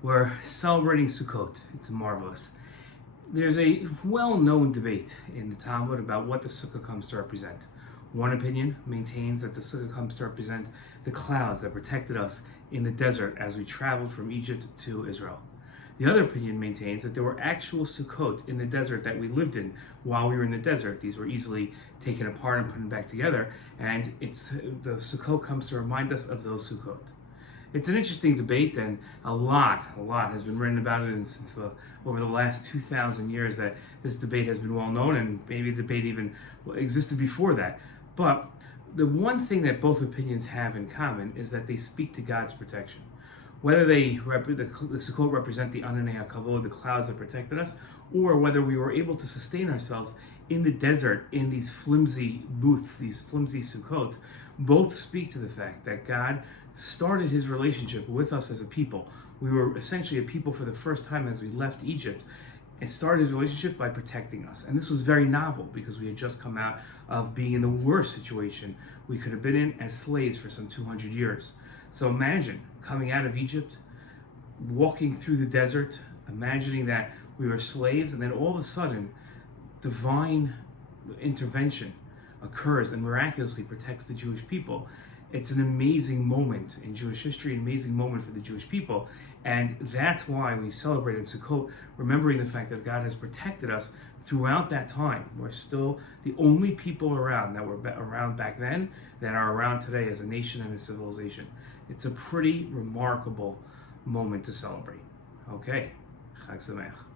We're celebrating Sukkot. It's marvelous. There's a well-known debate in the Talmud about what the Sukkah comes to represent. One opinion maintains that the Sukkah comes to represent the clouds that protected us in the desert as we traveled from Egypt to Israel. The other opinion maintains that there were actual Sukkot in the desert that we lived in while we were in the desert. These were easily taken apart and put back together, and the Sukkot comes to remind us of those Sukkot. It's an interesting debate, and a lot has been written about it, and over the last 2,000 years that this debate has been well known, and maybe the debate even existed before that. But the one thing that both opinions have in common is that they speak to God's protection. Whether the Sukkot represent the Ananei HaKavod, the clouds that protected us, or whether we were able to sustain ourselves in the desert in these flimsy booths, these flimsy Sukkot, both speak to the fact that God started his relationship with us as a people. We were essentially a people for the first time as we left Egypt, and started his relationship by protecting us. And this was very novel because we had just come out of being in the worst situation we could have been in as slaves for some 200 years. So imagine coming out of Egypt, walking through the desert, imagining that we were slaves, and then all of a sudden, divine intervention occurs and miraculously protects the Jewish people. It's an amazing moment in Jewish history, an amazing moment for the Jewish people. And that's why we celebrate in Sukkot, remembering the fact that God has protected us throughout that time. We're still the only people around that were around back then that are around today as a nation and a civilization. It's a pretty remarkable moment to celebrate. Okay, Chag Sameach.